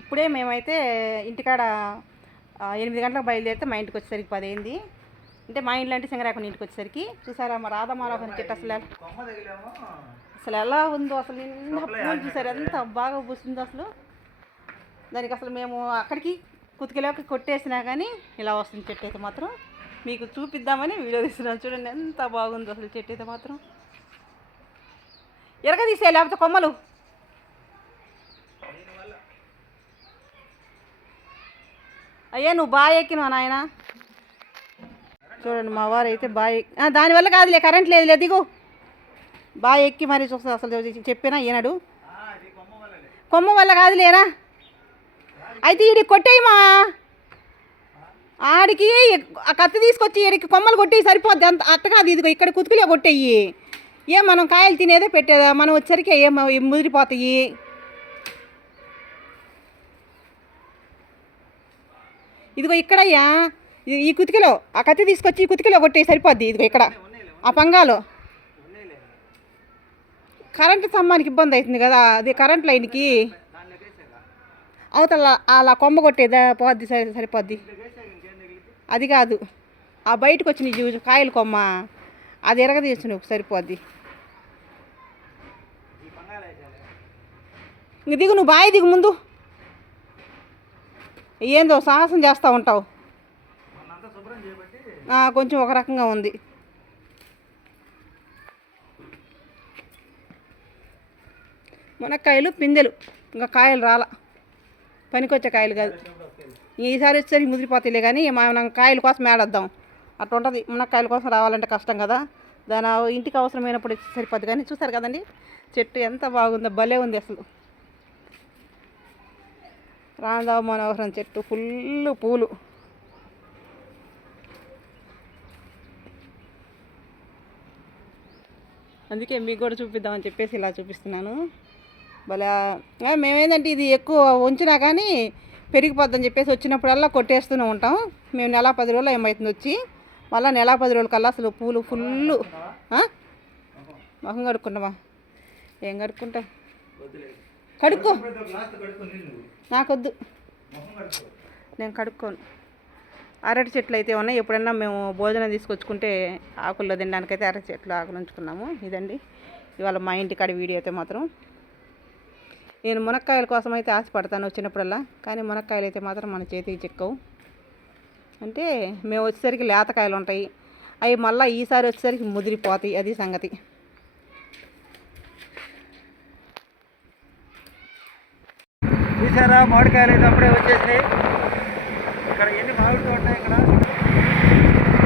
ఇప్పుడే మేమైతే ఇంటికాడ ఎనిమిది గంటలకు బయలుదేరితే మా ఇంటికి వచ్చేసరికి పది అయింది అంటే మా ఇంట్లో అంటే సింగరాకుని ఇంటికి వచ్చేసరికి. చూసారా మా రాధమారాధన చెట్టు అసలు అసలు ఎలా ఉందో అసలు నిన్న పూలు చూసారు. ఎంత బాగా పూసిందో అసలు. దానికి అసలు మేము అక్కడికి కుతికిలోకి కొట్టేసినా కానీ ఇలా వస్తుంది చెట్టు అయితే మాత్రం. మీకు చూపిద్దామని వీడియో తీస్తున్నాను. చూడండి ఎంత బాగుందో అసలు చెట్టు అయితే మాత్రం. ఎరగ తీసే లేకపోతే కొమ్మలు. అయ్యా నువ్వు బాగా ఎక్కినావు నాయన? చూడండి మా వారు అయితే బాగా ఎక్కి- దానివల్ల కాదులే కరెంట్ లేదు లేదు దిగు. బాగా ఎక్కి మరి చూస్తుంది అసలు చెప్పినా ఈనాడు కొమ్మ వల్ల కాదులేరా అయితే ఈడి కొట్టేయమా? ఆడికి ఆ కత్తి తీసుకొచ్చి ఈడికి కొమ్మలు కొట్టి సరిపోద్ది. అంత అట్ట కాదు ఇదిగో ఇక్కడ కుతుకులే కొట్టేయి. ఏం మనం కాయలు తినేదే పెట్టేదా? మనం వచ్చరికి ఏం ఏం ముదిరిపోతాయి? ఇదిగో ఇక్కడయ్యా. ఇది- ఈ కుతికిలో ఆ కత్తి తీసుకొచ్చి ఈ కుతికిలో కొట్టే సరిపోద్ది. ఇదిగో ఇక్కడ. ఆ పంగాలో. కరెంటు స్తంభానికి ఇబ్బంది అవుతుంది కదా అది కరెంట్ లైన్కి. అవతల అలా కొమ్మ కొట్టేదా పోద్ది సరి సరిపోద్ది. అది కాదు. ఆ బయటకు వచ్చిన కాయలు కొమ్మ అది ఎరగదీసు నువ్వు సరిపోద్ది. ఇంక దిగు నువ్వు బాయి దిగు ముందు. ఏందో సాహసం చేస్తూ ఉంటావు. కొంచెం ఒక రకంగా ఉంది. మునక్కాయలు పిందెలు ఇంకా కాయలు రాల. పనికొచ్చే కాయలు కాదు. ఈసారి వచ్చేసరికి ముదిరిపోతాయిలే కానీ మనం కాయల కోసం ఏడద్దాం. అట్లా ఉంటుంది. మునక్కాయల కోసం రావాలంటే కష్టం కదా. దాని ఇంటికి అవసరమైనప్పుడు సరిపోద్ది కానీ చూసారు కదండి చెట్టు ఎంత బాగుందో భలే ఉంది అసలు. రాందావ మనోహరం చెట్టు ఫుల్ పూలు. అందుకే మీకు కూడా చూపిద్దామని చెప్పేసి ఇలా చూపిస్తున్నాను. భలే ఆ, మేమేంటంటే ఇది ఎక్కువ ఉంచినా కానీ పెరిగిపోద్దని చెప్పేసి వచ్చినప్పుడల్లా కొట్టేస్తూనే ఉంటాం. మేము నెల పది రోజులు ఏమవుతుంది వచ్చి మళ్ళీ నెల పది రోజుల కల్లా అసలు పూలు ఫుల్ మొహం కడుక్కుంటామా ఏం కడుక్కుంటా కడుక్కో. నాకొద్దు. నేను కడుక్కోను. అరటి చెట్లు అయితే ఉన్నాయి. ఎప్పుడన్నా మేము భోజనం తీసుకొచ్చుకుంటే ఆకుల్లో తినడానికైతే అరటి చెట్లు ఆకులు ఉంచుకున్నాము. ఇదండి. ఇవాళ మా ఇంటికాడ వీడియో అయితే మాత్రం. నేను మునక్కాయల కోసం అయితే ఆశపడతాను వచ్చినప్పుడల్లా. కానీ మునక్కాయలు అయితే మాత్రం మన చేతికి చిక్కవు. అంటే మేము వచ్చేసరికి లేతకాయలు ఉంటాయి. అవి మళ్ళీ ఈసారి వచ్చేసరికి ముదిరిపోతాయి. అది సంగతి. చూసారా మామిడికాయలు అయితే అప్పుడే వచ్చేసినాయి. ఇక్కడ ఎన్ని మామిడి తోటలు ఇక్కడ?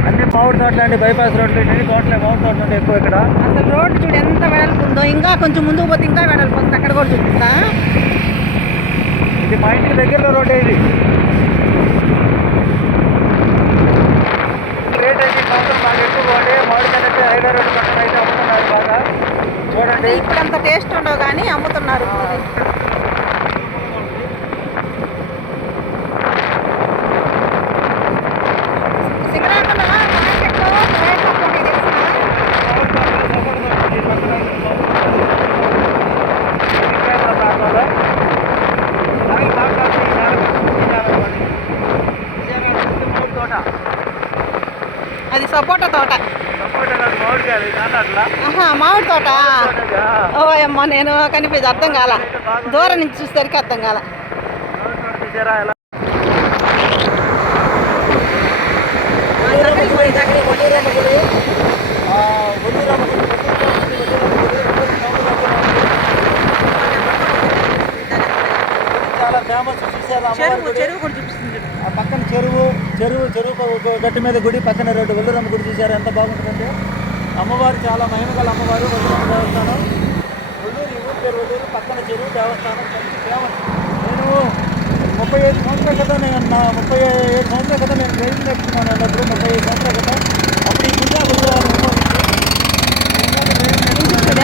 అన్ని మామిడి తోటలు అండి. బైపాస్ రోడ్లు ఎన్ని తోటలే మామిడి తోటలు ఉంటాయి ఎక్కువ ఇక్కడ. అసలు రోడ్డు చూడు ఎంత వెడల్పు ఉందో. ఇంకా కొంచెం ముందుకు పోతే ఇంకా వెడల్పు వస్తుంది అక్కడ కూడా చూపిస్తా. ఇది మా ఇంటికి దగ్గరలో రోడ్ ఇది. రేట్ అయితే మాత్రం బాగా ఎక్కువ ఉండే మామిడికాయలు అయితే హైవే రోడ్డు పక్కన అయితే అమ్ముతున్నారు బాగా. చూడండి. అంటే ఇప్పుడు అంత టేస్ట్ ఉండవు కానీ అమ్ముతున్నారు సింగరాకులో మార్కెట్లో రేట్ తక్కువ ఉంటాయి తెలుసా? అది సపోటా తోట. ఆహా మామిడి తోట. ఓ అమ్మ నేను కనిపించి అర్థం కాల. దూరం నుంచి చూసేసరికి అర్థం కాల. చెరువు చెరువు కూడా చూపిస్తుంది. పక్కన చెరువు. చెరువు చెరువు ఒక గట్టి మీద గుడి పక్కన రెండు వల్లురమ్మ గుడి చూసారు ఎంత బాగుంటుందంటే. అమ్మవారు చాలా మహిమగల అమ్మవారు. వల్లురమ్మ దేవస్థానం. వల్లూరు ఈ ఊరు పేరు పక్కన చెరువు దేవస్థానం. మంచి ఫేమస్ నేను ముప్పై ఐదు సంవత్సరాల క్రితం నేను నా ముప్పై ఏడు సంవత్సరాల క్రితం నేను ట్రైన్ నేర్చుకున్నాను అన్నప్పుడు ముప్పై ఐదు సంవత్సరాల క్రితం. అప్పుడు ఈ గుడి గుడి